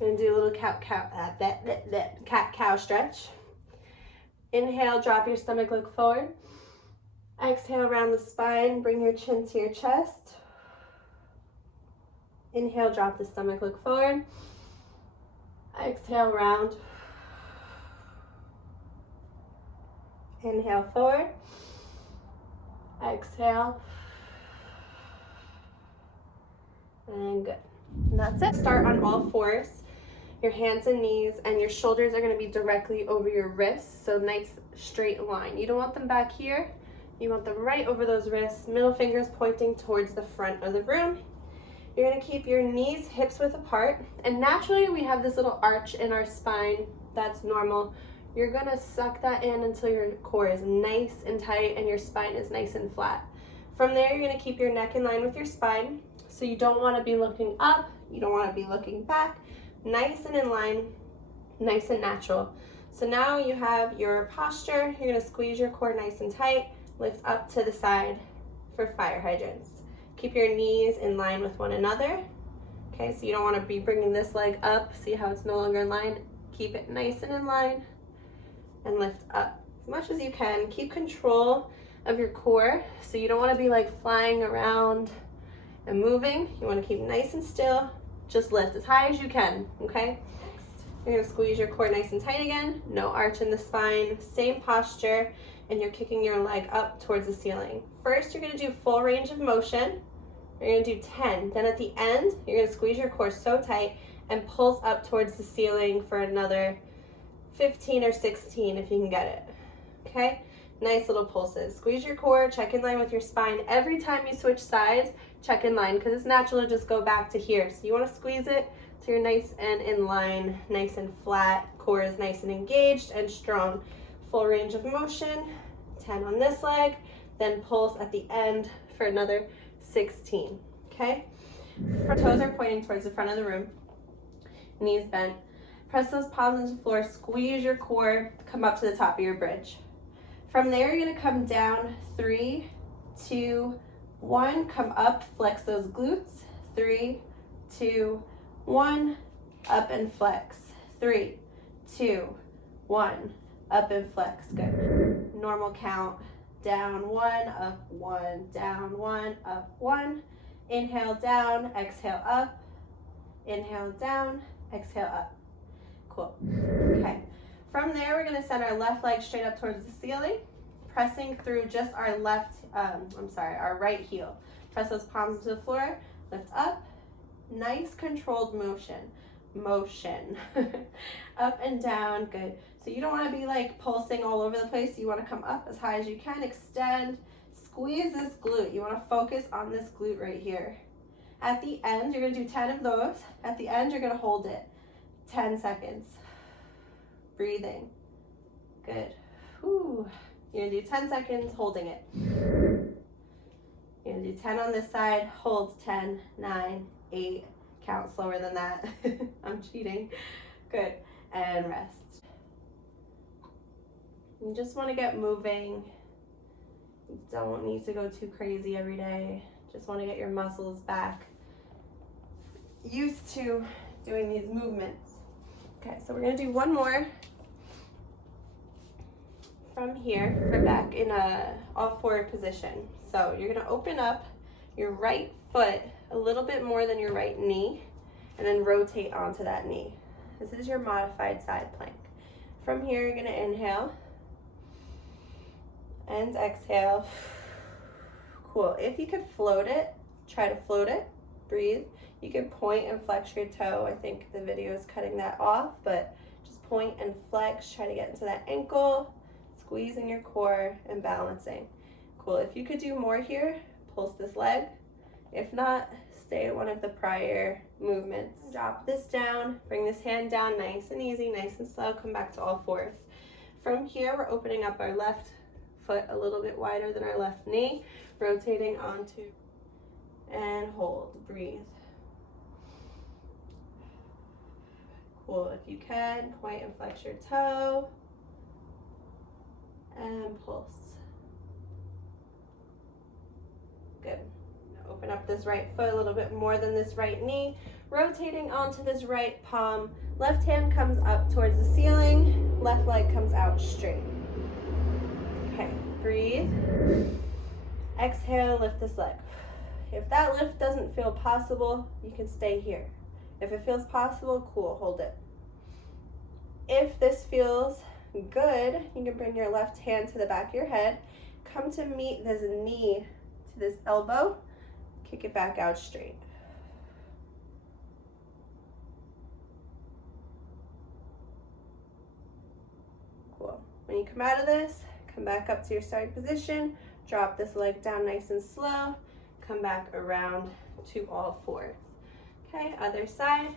I'm gonna do a little cat-cow stretch. Inhale, drop your stomach, look forward. Exhale, round the spine, bring your chin to your chest. Inhale, drop the stomach, look forward. Exhale, round. Inhale, forward. Exhale. And good. And that's it. Start on all fours. Your hands and knees and your shoulders are going to be directly over your wrists. So nice straight line. You don't want them back here. You want them right over those wrists. Middle fingers pointing towards the front of the room. You're going to keep your knees hips width apart. And naturally we have this little arch in our spine. That's normal. You're going to suck that in until your core is nice and tight and your spine is nice and flat. From there, you're going to keep your neck in line with your spine. So you don't want to be looking up. You don't want to be looking back. Nice and in line, nice and natural. So now you have your posture. You're going to squeeze your core nice and tight. Lift up to the side for fire hydrants. Keep your knees in line with one another. Okay, so you don't want to be bringing this leg up. See how it's no longer in line? Keep it nice and in line and lift up as much as you can. Keep control of your core. So you don't want to be like flying around and moving. You want to keep nice and still. Just lift as high as you can, okay? Next, you're going to squeeze your core nice and tight again. No arch in the spine. Same posture. And you're kicking your leg up towards the ceiling. First, you're going to do full range of motion. You're going to do 10. Then at the end, you're going to squeeze your core so tight and pulse up towards the ceiling for another 15 or 16 if you can get it. Okay? Nice little pulses. Squeeze your core, check in line with your spine. Every time you switch sides, check in line because it's natural to just go back to here. So you want to squeeze it so you're nice and in line, nice and flat. Core is nice and engaged and strong. Full range of motion, 10 on this leg, then pulse at the end for another 16, okay? Our toes are pointing towards the front of the room, knees bent. Press those palms into the floor, squeeze your core, come up to the top of your bridge. From there, you're gonna come down, 3, 2, 1, come up, flex those glutes, 3, 2, 1, up and flex, 3, 2, 1, up and flex, good. Normal count, down 1, up 1, down 1, up 1. Inhale down, exhale up. Inhale down, exhale up. Cool. Okay. From there, we're going to send our left leg straight up towards the ceiling, pressing through just our our right heel. Press those palms to the floor, lift up. Nice controlled motion. Up and down, good. So you don't want to be like pulsing all over the place. You want to come up as high as you can, extend, squeeze this glute. You want to focus on this glute right here. At the end, you're going to do 10 of those. At the end, you're going to hold it 10 seconds. Breathing. Good. Whew. You're going to do 10 seconds holding it. You're going to do 10 on this side, hold 10, 9, 8, count slower than that. I'm cheating. Good. And rest. You just want to get moving. You don't need to go too crazy every day. Just want to get your muscles back used to doing these movements. Okay, so we're going to do one more from here. We're back in a all forward position. So you're going to open up your right foot a little bit more than your right knee and then rotate onto that knee. This is your modified side plank. From here, you're going to inhale and exhale. Cool. If you could float it, try to float it. Breathe. You can point and flex your toe. I think the video is cutting that off, but just point and flex. Try to get into that ankle, squeezing your core and balancing. Cool. If you could do more here, pulse this leg. If not, stay at one of the prior movements. Drop this down, bring this hand down nice and easy, nice and slow. Come back to all fours. From here, we're opening up our left foot a little bit wider than our left knee, rotating onto and hold. Breathe. Cool. If you can, point and flex your toe and pulse. Good. Open up this right foot a little bit more than this right knee, rotating onto this right palm. Left hand comes up towards the ceiling, left leg comes out straight. Okay, breathe. Exhale, lift this leg. If that lift doesn't feel possible, you can stay here. If it feels possible, cool, hold it. If this feels good, you can bring your left hand to the back of your head, come to meet this knee to this elbow, kick it back out straight. Cool. When you come out of this, come back up to your starting position, drop this leg down nice and slow, come back around to all fours. Okay, other side.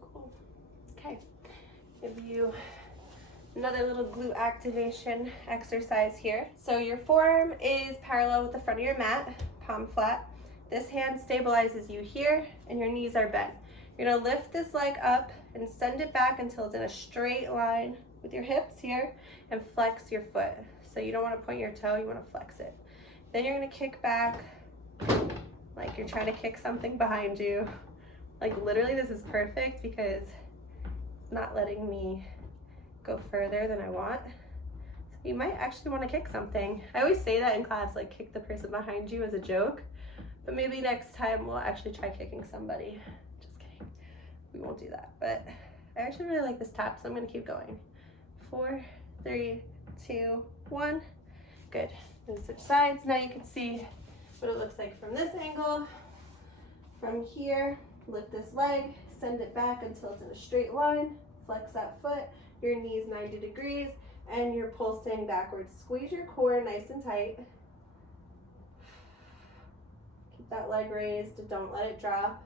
Cool. Okay, give you another little glute activation exercise here. So your forearm is parallel with the front of your mat, palm flat. This hand stabilizes you here and your knees are bent. You're gonna lift this leg up and send it back until it's in a straight line with your hips here and flex your foot. So you don't wanna point your toe, you wanna flex it. Then you're gonna kick back like you're trying to kick something behind you. Like literally this is perfect because it's not letting me go further than I want. So you might actually want to kick something. I always say that in class, like kick the person behind you as a joke, but maybe next time we'll actually try kicking somebody. Just kidding, we won't do that, but I actually really like this tap, so I'm gonna keep going. 4, 3, 2, 1. Good. Then switch sides. Now you can see what it looks like from this angle. From here, lift this leg, send it back until it's in a straight line, flex that foot, your knees 90 degrees, and you're pulsing backwards. Squeeze your core nice and tight. Keep that leg raised, don't let it drop.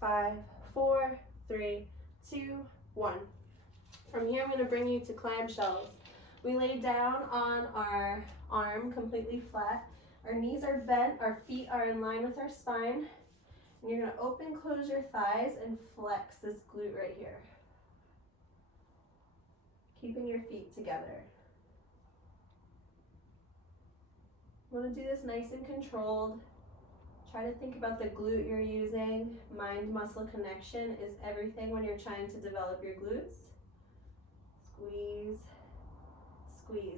5, 4, 3, 2, 1. From here, I'm gonna bring you to clamshells. We lay down on our arm completely flat. Our knees are bent, our feet are in line with our spine. And you're gonna open, close your thighs and flex this glute right here. Keeping your feet together. You wanna do this nice and controlled. Try to think about the glute you're using. Mind-muscle connection is everything when you're trying to develop your glutes. Squeeze, squeeze.